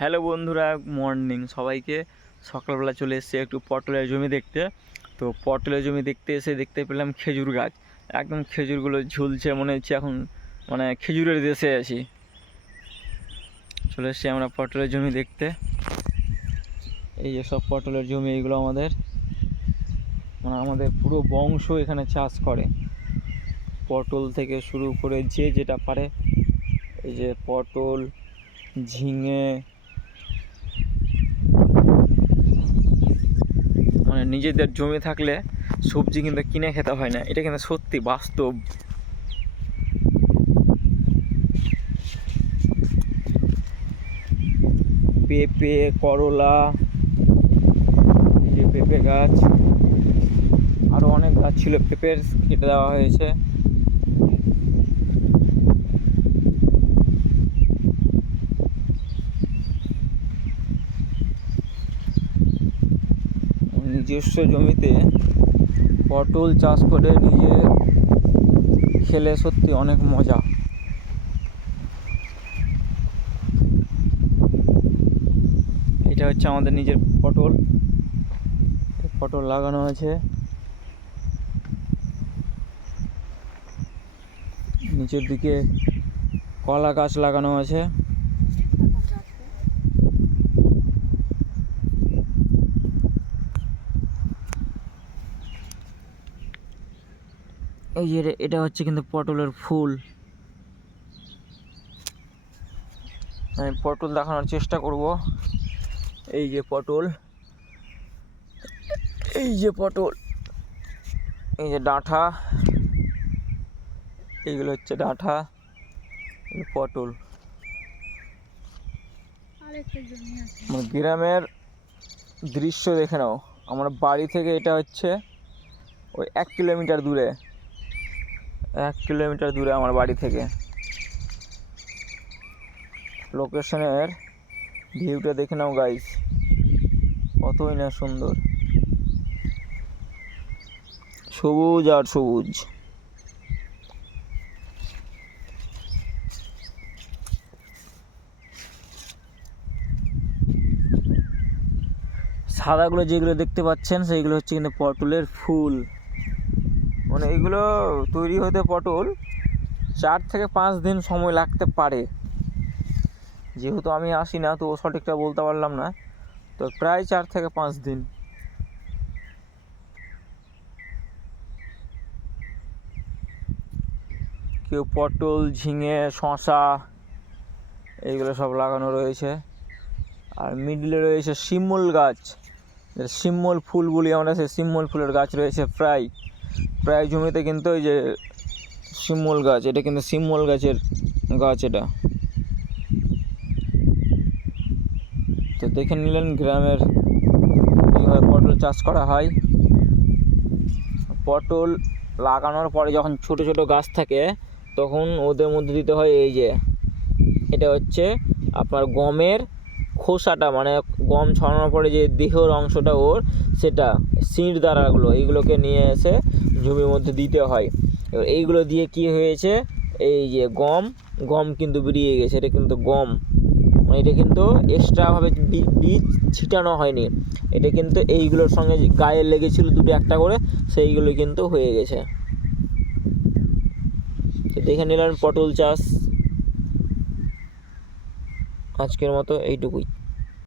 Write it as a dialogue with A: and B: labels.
A: Hello বন্ধুরা, morning. সবাইকে সকালবেলা চলে এসেছি একটু পটলের জমি দেখতে। তো পটলের জমি দেখতে এসে দেখতে পেলাম খেজুর গাছ। একদম খেজুরগুলো ঝুলছে, মনে হচ্ছে এখন মানে খেজুরের দেশে আছি। চলে এসেছি আমরা পটলের জমি দেখতে। এই যে সব পটলের জমি, এইগুলো আমাদের। মানে আমাদের পুরো বংশ এখানে চাষ করে। পটল থেকে শুরু করে যে যেটা পারে। এই যে পটল, ঝিঙে নিজেদের জমি থাকলে সবজি কিন্তু কিনে খেতে হয় না। এটা কিন্তু সত্যি বাস্তব। পেঁপে, করলা পেঁপে গাছ আরও অনেক গাছ ছিল। পেঁপের কেটে দেওয়া হয়েছে। নিজস্ব জমিতে পটল চাষ করে নিজে খেলে সত্যি অনেক মজা। এটা হচ্ছে আমাদের নিজের পটল। পটল লাগানো আছে। নিচের দিকে কলা গাছ লাগানো আছে। এই যে এটা হচ্ছে কিন্তু পটলের ফুল। আমি পটল দেখানোর চেষ্টা করব। এই যে পটল। এই যে পটল। এই যে ডাঁঠা। এইগুলো হচ্ছে ডাঁঠা। পটল। মানে গ্রামের দৃশ্য দেখে নাও। আমার বাড়ি থেকে এটা হচ্ছে ওই এক কিলোমিটার দূরে। এক কিলোমিটার দূরে আমার বাড়ি থেকে। লোকেশনের ভিউটা দেখে নাও গাইস কতই না সুন্দর। সবুজ আর সবুজ। সাদাগুলো যেগুলো দেখতে পাচ্ছেন, সেইগুলো হচ্ছে কিন্তু পটলের ফুল। মানে এগুলো তৈরি হতে পটল চার থেকে পাঁচ দিন সময় লাগতে পারে। যেহেতু আমি আসি না, তো সঠিকটা বলতে পারলাম না। তো প্রায় চার থেকে পাঁচ দিন। কেউ পটল, ঝিঙে শশা এইগুলো সব লাগানো রয়েছে। আর মিডলে রয়েছে শিমুল গাছ। শিমুল ফুল বলি আমরা সেই শিমুল ফুলের গাছ রয়েছে প্রায় প্রায় জমিতে কিন্তু ওই যে শিমুল গাছ, এটা কিন্তু শিমুল গাছের গাছ এটা। তো দেখে নিলেন গ্রামের কীভাবে পটল চাষ করা হয়। পটল লাগানোর পরে যখন ছোট ছোট গাছ থাকে, তখন ওদের মধ্যে দিতে হয় এই যে, এটা হচ্ছে আপনার গমের খোসাটা মানে গম ছড়ানোর পরে যে দেহর অংশটা ওর, সেটা, সিঁড় দ্বারাগুলো এইগুলোকে নিয়ে এসে জমির মধ্যে দিতে হয়। এবার এইগুলো দিয়ে কি হয়েছে? এই যে গম গম কিন্তু বেরিয়ে গেছে, এটা কিন্তু গম। এটা কিন্তু এক্সট্রাভাবে বীজ ছিটানো হয়নি। এটা কিন্তু এইগুলোর সঙ্গে গায়ে লেগেছিল দুটো একটা করে, সেইগুলো কিন্তু হয়ে গেছে। দেখে নিলেন পটল চাষ। আজকের মতো এইটুকুই।